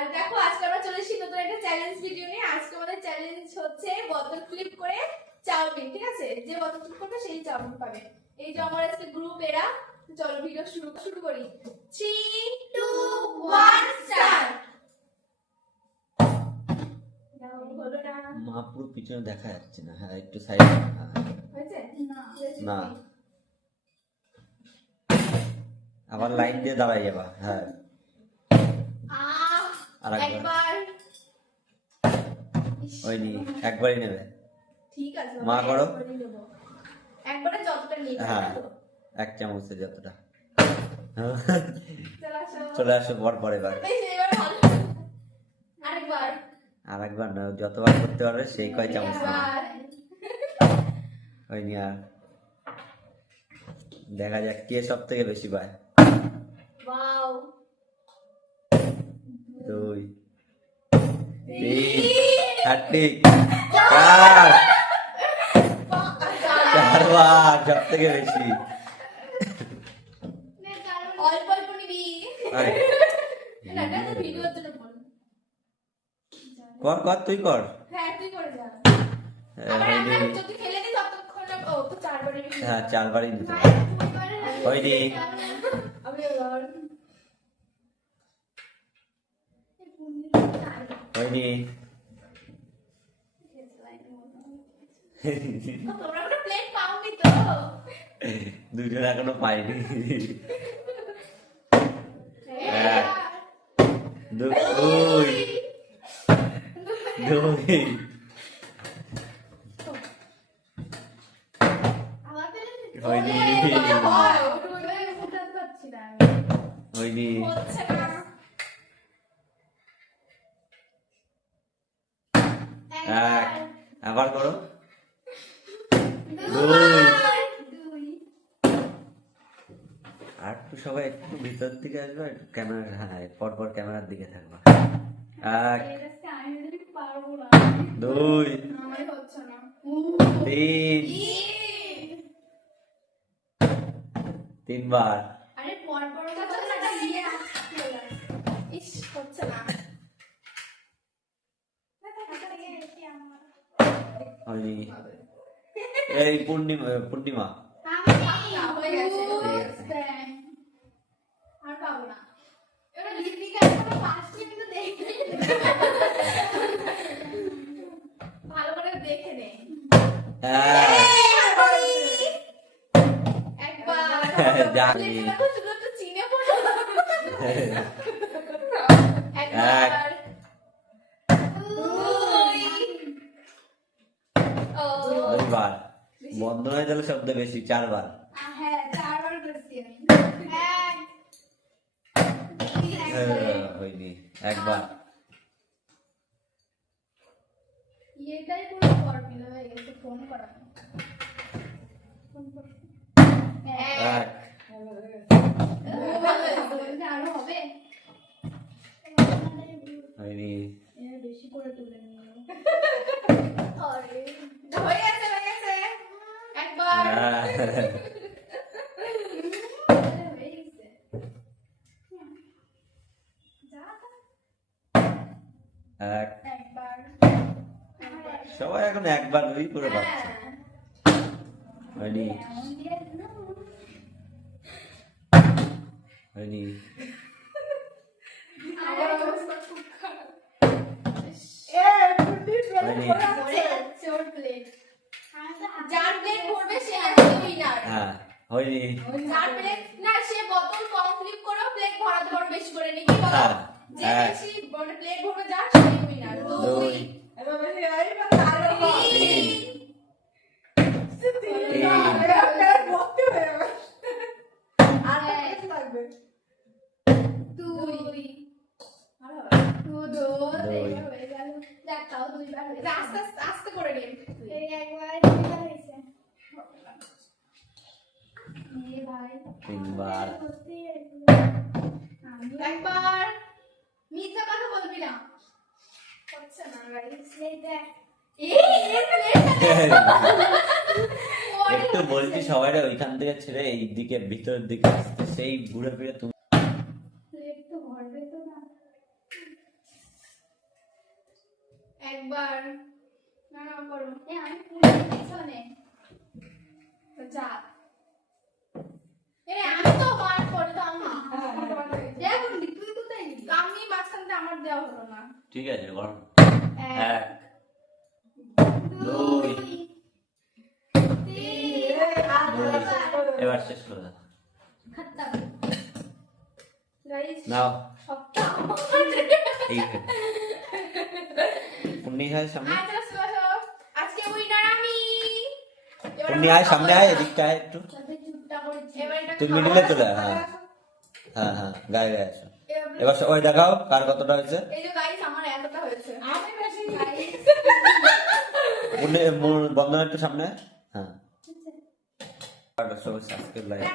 আর দেখো আজকে আমরা চলে এসেছি নতুন একটা চ্যালেঞ্জ ভিডিও নিয়ে। আজকে আমাদের চ্যালেঞ্জ হচ্ছে বোতল ফ্লিপ করে চাউমিন ঠিক আছে? যে বোতল ফ্লিপ করবে সেই চাউমিন পাবে। এই যে আমার আজকে গ্রুপ এরা চলো ভিডিও শুরু শুরু করি। থ্রি টু ওয়ান স্টার্ট মা পুরো পিছনে দেখা যাচ্ছে না। হ্যাঁ একটু সাইড হয়েছে? না আবার লাইন দিয়ে দাঁড়াই যাবা। হ্যাঁ। আর একবার। একবার ইস, একবারই নেবে। ঠিক আছে মা করো। একবারে যতটা নিয়ে হ্যাঁ এক চামচে যতটা। চলে আসো। পর পর এবার। আরেকবার। আর একবার না যতবার করতে পারবে সেই কয় চামচ একবার। হয়নি আর। দেখা যাক কে সব থেকে বেশি পায়. দুই তিন হ্যাট্রিক চার। চারবার সব থেকে বেশি। অল্প অল্প নিবি। কর কর তুই কর। হ্যাঁ, তুই করে যা। হ্যাঁ, আবার হয়নি আমরা যদি ফেলে দিই ততক্ষণে ও তো চারবারই হ্যাঁ চারবারই হয়নি আমি এবার হয়নি তোমরা কোনো প্লেট পাওনি তো দুজন এখনও পাইনি হ্যাঁ। দুই দুই হয়নি হয়, ওটাই ফুটাতে পারছি না আমি। হয়নি হচ্ছে না। এক। আবার করো। দুই। আর একটু সবাই একটু ভিতর দিকে আসবে ক্যামেরা হ্যাঁ পর পর ক্যামেরার দিকে থাকবা। এক। দুই। তিন। তিনবার। দেখে নে। এক একবার। জানি। লিপিকা তো শুধু একটু চিনে দুই ও দুইবার বন্ধ হয়ে গেলে শব্দ বেশি চারবার হ্যাঁ চারবার করছি আমি এক হ্যাঁ, হয়নি একবার এটাই পুরো ফর্মুলা হয়ে গেছে ফোন করা এক আরও হবে হয়নি বেশি করে তুলে নিও হয়ে গেছে হয়ে গেছে একবার হ্যাঁ। হয়ে গেছে যা এক একবার একবার সবাই এখন একবার দুই করে পাচ্ছে হ্যাঁ হয়নি। হ্যাঁ হয়নি। যার প্লেট না সে বোতল কম ফ্লিপ করেও প্লেট ভরাতে পারো বেশি করে নাকি হ্যাঁ, যে। বেশি মানে প্লেট ভরবে যার সেই উইনার দুই। তিন। তিন। দুই। আর হয়ে দুইবার হয়েছে। আস্তে আস্তে আস্তে করে নিন। একবার। হয়েছে। তিনবার। একবার। মিথ্যা কথা বলবি না। হচ্ছে না একটু বলছি সবাই ওইখান থেকে ছেড়ে এইদিকে ভিতরের দিকে আসতে। সেই ঘুরে ফিরে তুমি একবার। না না করো। আমি পিছনে। যা। দেওয়া হলো না। ঠিক আছে গরম এক, দুই এবার শেষ করে দাও। নাও। এই হয় সামনে। আচ্ছা। আজকে আমি। আয় সামনে আয় এদিকটা একটু। খাওয়া middle চলে হ্যাঁ। হ্যাঁ হ্যাঁ গায়ে গায়ে আসো এবার- সবাই দেখাও কার কতটা হয়েছে। এই যে গাইস আমার এতটা হয়েছে। আমি বেশি Guys, বন্ধন একটু সামনে। হ্যাঁ। সবাই সাবস্ক্রাইব লাইক।